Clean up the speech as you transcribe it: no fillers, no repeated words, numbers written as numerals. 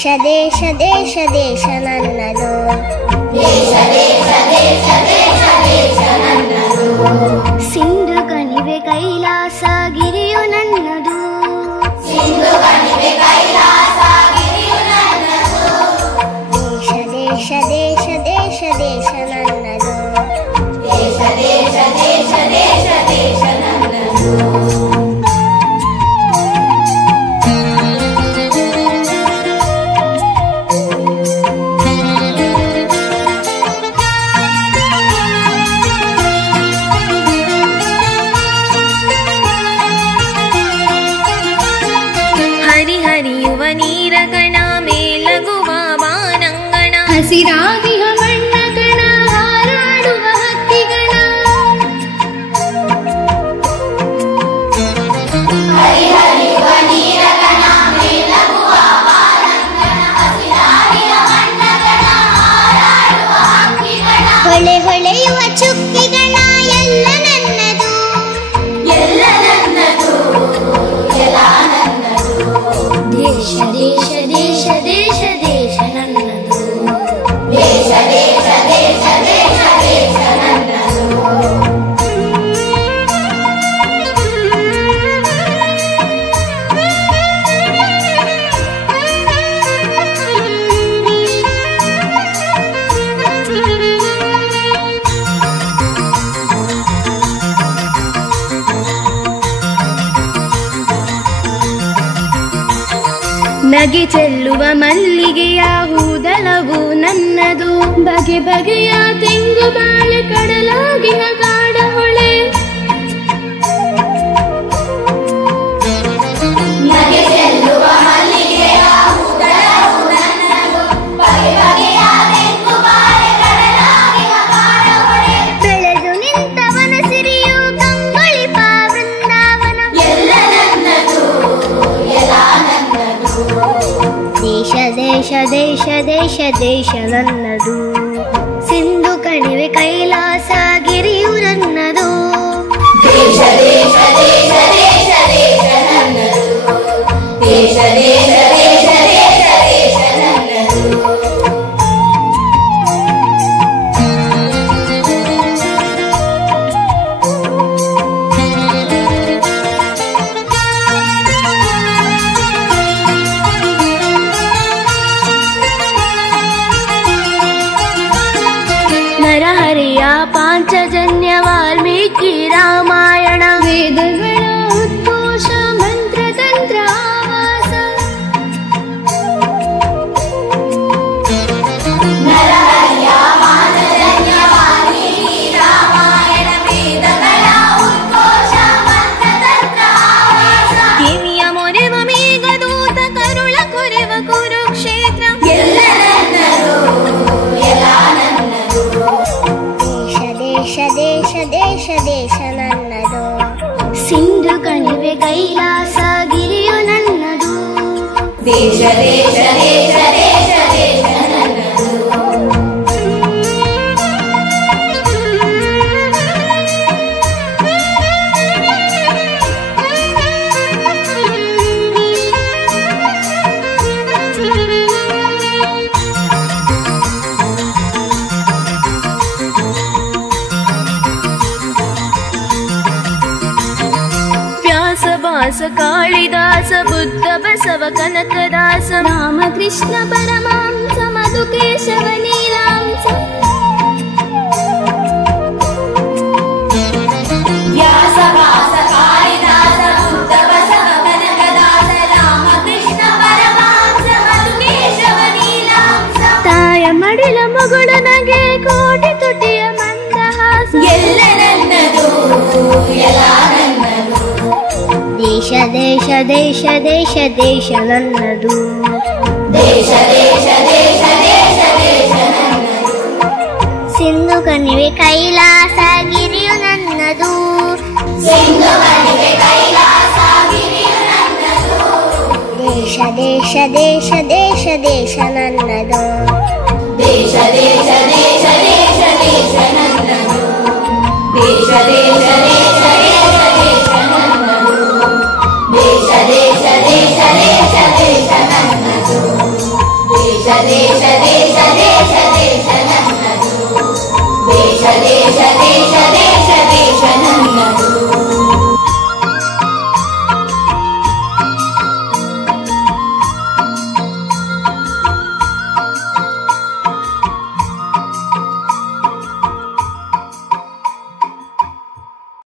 ದೇಶ ದೇಶ ದೇಶ ದೇಶ ನನ್ನದು. ದೇಶ ದೇಶ ದೇಶ ದೇಶ ದೇಶ ನನ್ನದು. ಸಿಂಧು ಕಣಿವೆ ಕೈಲಾಸ ಗಿರಿಯು ನನ್ನದು. ಸಿಂಧು ಕಣಿವೆ ಕೈಲಾಸ ಗಿರಿಯು ನನ್ನದು. ದೇಶ ದೇಶ ದೇಶ ದೇಶ ದೇಶ ನನ್ನದು. ದೇಶ ದೇಶ ದೇಶ ದೇಶ ದೇಶ ನನ್ನದು. ಹರಿಯುವ ನೀರಗಣ ಮೇಲಗುವ ಬಾನಂಗಣ. ಹಸಿರಾಗಿಹ ಬಣ್ಣಗಣ ಹಾರಾಡುವ ಹಕ್ಕಿಗಣ. ಹರಿಯುವ ನೀರಗಣ ಮೇಲಗುವ ಬಾನಂಗಣ. ಹಸಿರಾಗಿಹ ಬಣ್ಣಗಣ ಹಾರಾಡುವ ಹಕ್ಕಿಗಣ. ಹೊಳೆ ಹೊಳೆಯುವ ಚುಕ್ಕಿಗಣ ಎಲ್ಲ ನನ್ನದು. ಎಲ್ಲ ನನ್ನದು ಎಲ್ಲ ನನ್ನದು. ದೇಶ ದೇಶ ದೇಶ ದೇಶ ದೇಶ ನನ್ನದು. ದೇಶ ದೇಶ ದೇಶ ದೇಶ ದೇಶ ನನ್ನದು. ನಗೆ ಚೆಲ್ಲುವ ಮಲ್ಲಿಗೆಯ ಹೂದಲವು ನನ್ನದು. ಬಗೆ ಬಗೆಯ ತೆಂಗು ಬಾಳೆ ಕಡಲಾಗಿನ ಕಾಡ ಹೊಳೆ. ನಗೆ ಚೆಲ್ಲುವ ಮಲ್ಲಿಗೆಯ ಹೂದಲವು ನನ್ನದು. ಬಗೆ ಬಗೆಯ ತೆಂಗು ಬಾಳೆ ಕಡಲಾಗಿನ ಕಾಡ ಹೊಳೆ. ಬೆಳೆದು ನಿಂತವನ ಸಿರಿಯು ಕಂಗೊಳಿಪ ವೃಂದಾವನ. ಎಲ್ಲ ನನ್ನದು ಎಲ್ಲ ನನ್ನದು. ದೇಶ ದೇಶ ದೇಶ ದೇಶ ದೇಶ ನನ್ನದು. ಸಿಂಧು ಕಣಿವೆ ಕೈಲಾಸ ಗಿರಿಯು ನನ್ನದು. ದೇಶ ದೇಶ ದೇಶ ದೇಶ ದೇಶ ನನ್ನದು. ದೇಶ ದೇಶ ದೇಶ ದೇಶ ದೇಶ ನನ್ನದು. ನರಹರಿಯ ಪಾಂಚಜನ್ಯ ವಾಲ್ಮೀಕಿ ರಾಮಾಯಣ. ವೇದಗಳ ಉದ್ಘೋಷ ಮಂತ್ರತಂತ್ರ ಆವಾಸ. ನರಹರಿಯ ಪಾಂಚಜನ್ಯ ವಾಲ್ಮೀಕಿ ರಾಮಾಯಣ. ವೇದಗಳ ಉದ್ಘೋಷ ಮಂತ್ರತಂತ್ರ ಆವಾಸ. ದೇವಿಯ ಮೊರೆವ ಮೇಘದೂತ ಕರುಳ ಕೊರೆವ ಕುರುಕ್ಷೇತ್ರ. ಎಲ್ಲ ನನ್ನದು ಎಲ್ಲ ನನ್ನದು. ದೇಶ ದೇಶ ದೇಶ ದೇಶ ನನ್ನದು. ಸಿಂಧು ಕಣಿವೆ ಕೈಲಾಸ ಗಿರಿಯು ನನ್ನದು. ದೇಶ ದೇಶ ದೇಶ ದೇಶ ದೇಶ ನನ್ನದು. ವ್ಯಾಸ ಭಾಸ ಕಾಳಿದಾಸ ಬುದ್ಧ ಬಸವ ಕನಕದಾಸ. ರಾಮಕೃಷ್ಣ ಪರಮಾಂಸ ಮಧು ಕೇಶವ ನೀಲಾಂಸ. ವ್ಯಾಸ ಭಾಸ ಕಾಳಿದಾಸ ಬುದ್ಧ ಬಸವ ಕನಕದಾಸ. ರಾಮಕೃಷ್ಣ ಪರಮಾಂಸ ಮಧು ಕೇಶವ ನೀಲಾಂಸ. ತಾಯ ಮಡಿಲ ಮಗಳು ನಗೆ ಕೋಟಿ ತುಟಿಯ ಮಂದಹಾಸ. ಎಲ್ಲ ನನ್ನದು ಎಲ್ಲ ನನ್ನದು. ದೇಶ ದೇಶ ದೇಶ ದೇಶ ದೇಶ ನನ್ನದು. ದೇಶ ದೇಶ ದೇಶ ದೇಶ ದೇಶ ನನ್ನದು. ಸಿಂಧು ಕಣಿವೆ ಕೈಲಾಸ ಗಿರಿಯು ನನ್ನದು. ಸಿಂಧು ಕಣಿವೆ ಕೈಲಾಸ ಗಿರಿಯು ನನ್ನದು. ದೇಶ ದೇಶ ದೇಶ ದೇಶ ದೇಶ ನನ್ನದು. ದೇಶ ದೇಶ